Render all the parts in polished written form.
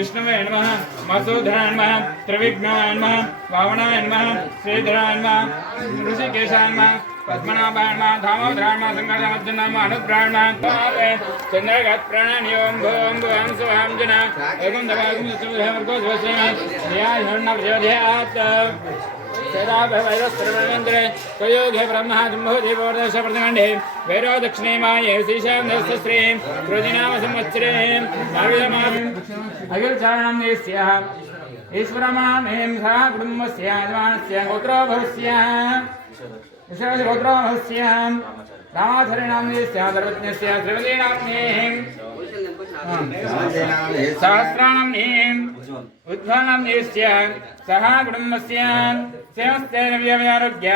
विष्णवे नमः मसूधराय नमः त्रिविघ्नाय नमः वामनाय नमः श्रीधराय नमः ऋषिकेशाय नमः पद्मनाभाय नमः दामोदराय नमः संकटमोचनाय नमः अनुग्रहाय नमः चंद्रगतप्राणान्यों भूं भुवं सुवं जना एकं दवागुं सुवर्गो स्वस्मै ध्याय हर्णवजोध्यात् सदा भवैरस्त्रमन्त्रे कयोगे ब्रह्मा जम्भो देवोर्दश प्रतिमण्डे वैरो दक्षिणे माये श्रीशान्धस्त्रीं कृतिनाम संवत्सरे अखिलचारणं देस्यः ईश्वरमामें सह कुटुम्बस्य यजमानस्य गोत्रोभवस्य गोत्रोभवस्य रामाधरिणां देस्यः सर्वज्ञस्य त्रिवदीनां सहस्राणां नेम् उद्धानां देस्य सह कुटुम्बस्य सेवस्तेन व्यवयारोग्य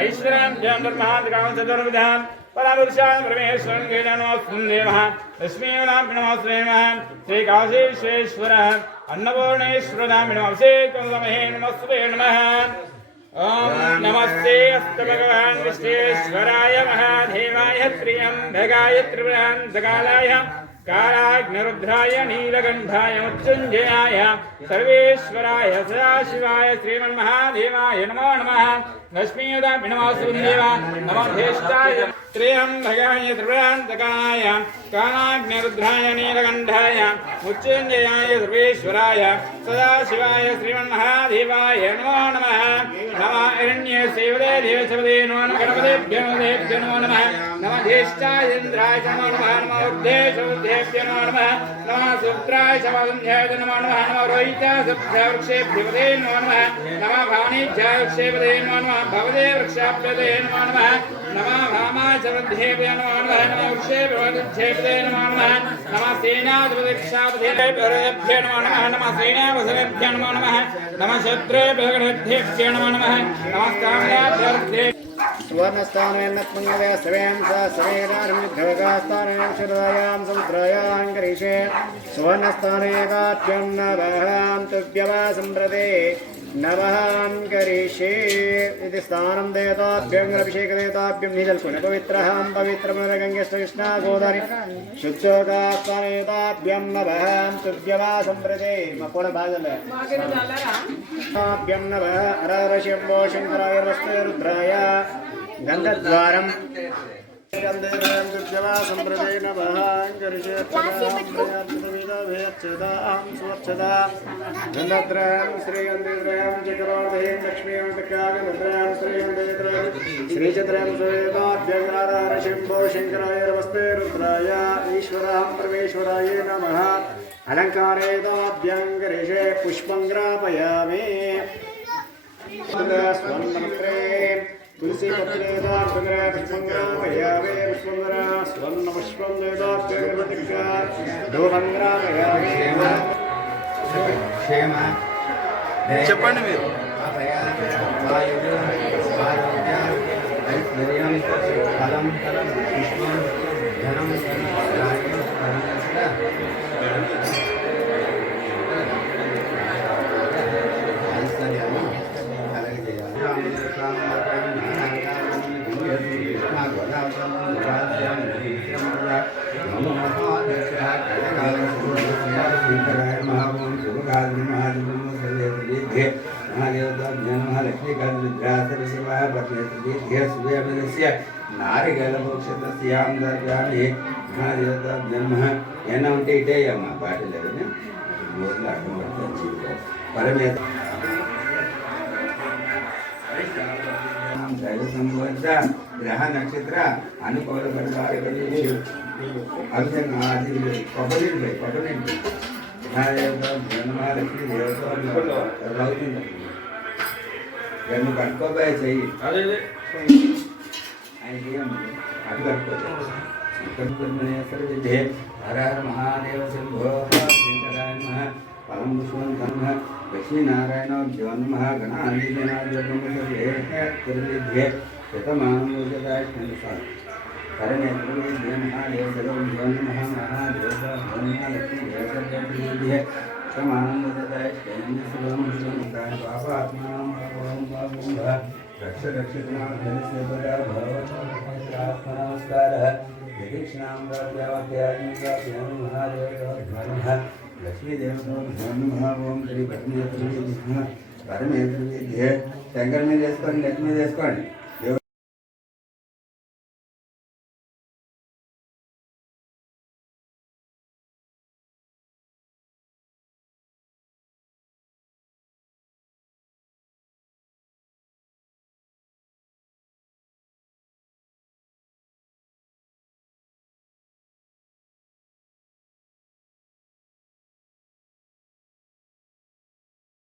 ऐश्वर्यं धर्महादिकां चतुर्विधान् परापुरुषान् परमेश्वरं कीर्तनोऽस्मिन् देवः लक्ष्मीनां नमस्तेमः श्रीकाशी विश्वेश्वरः अन्नपूर्णेश्वरनां नमस्ते नमस्ते नमः ओम नमस्ते अस्तु भगवान् विश्वेश्वराय महादेवाय त्र्यम्बकाय त्रिपुरान्तकालाय कालाग्निरुद्राय नीलकण्ठाय मृत्युञ्जयाय सर्वेश्वराय सदाशिवाय श्रीमन्महादेवाय नमो नमः लक्ष्मीयुतापि नमोऽस्तुदेव नमो ज्येष्ठाय त्र्यम्बकाय त्रिपुरान्तकाय कालाग्निरुद्राय नीलकण्ठाय मृत्युञ्जयाय सर्वेश्वराय सदाशिवाय श्रीमन्महादेवाय नमो नमः नमः हिरण्यसेवदे देवसेवदे नमो नमः गणपतिभ्यो नमो नमः नमः ज्येष्ठाय इन्द्राय नमो नमः नमः उद्धेभ्यो नमो नमः नमः सुत्राय शवसंध्याय नमो नमः नमः रोहितासुभ्यवृक्षेभ्यो नमो नमः नमः भावनीभ्यवृक्षेभ्यो नमो नमः भवदे वृक्षाभ्यो नमो नमः नमः भामाचवद्भ्यो नमो नमः नमः वृक्षेभ्यो नमो नमः नमः सेनाधिपतिक्षाभ्यो नमो नमः नमः सेनावसनेभ्यो नमो नमः नमः शत्रुभ्यो नमो नमः नमः कामयाभ्यो सुवर्णस्थानेन मंगले सवेन सवेदार्मिद्धगास्थानेन शरदायां समुद्रायां करिषे सुवर्णस्थाने गात्यं नवहां तुभ्यवा सम्प्रदे नवहां करिषे इति स्थानं देवताभ्यं अभिषेकदेवताभ्यं निजल्कुण पवित्रहां पवित्रमनगङ्गेश्च कृष्णा गोदारि शुद्धोगास्थाने देवताभ्यं नवहां तुभ्यवा सम्प्रदे मकोण भागले ताभ्यं नवः हरहरशम्भो शङ्कराय वस्ते रुद्राय गन्धद्वारं दुर्जवा सम्प्रदे नमः सुवर्चदा गन्धद्रयं श्रीगन्धद्रयं चक्रोर्धयं लक्ष्मीं तक्रागन्धद्रयं श्रीगन्धद्रयं श्रीचन्द्रयं श्वेताभ्यङ्गारहरशम्भो शङ्कराय वस्ते रुद्राय ईश्वरः परमेश्वराय नमः अलङ्कारेताभ्यङ्गरिषे पुष्पं ग्रापयामि तुलसी पत्रेदा पुष्पं ग्रापयामि पुष्पंगरा स्वर्ण पुष्पं देवताभ्यङ्गतिका धूपं ग्रापयामि क्षेम చెప్పండి మీరు ఫలం పుష్పం ధనం నారిగలమోక్షత్యాం దర్గామి మహాదేవత జన్మ ఏనా ఉంటే ఇటే అమ్మా పాటలేదని ఊర్లో అడ్డం పడుతుంది పరమేత దైవ సంబంధ గ్రహ నక్షత్ర అనుకూల కొబ్బరి మహాదేవత జన్మలక్ష్మి దేవత అవుతుంది రెండు కట్టుకోబోయే చెయ్యి ఆయనకి అటు కట్టుకోతే హర హర మహాదేవ శంభో శంకరాయ నమః పరం పుష్పం ధర్మ లక్ష్మీనారాయణ జ్యోన్మ గణాధినాథ్యే శతమానోజదాయ కరణేంద్రమే మహాదేవ జ్యోన్మ మహాదేవ లక్ష్మీ సమానందదాయ పాపాత్మానం रक्ष नमस्कार दीक्षां महादेव లక్ష్మీదేవత శ్రీ పరమేశ్వరి పరమేశ్వరి శంకర్ మీద వేసుకోండి, నెత్తి మీద వేసుకోండి.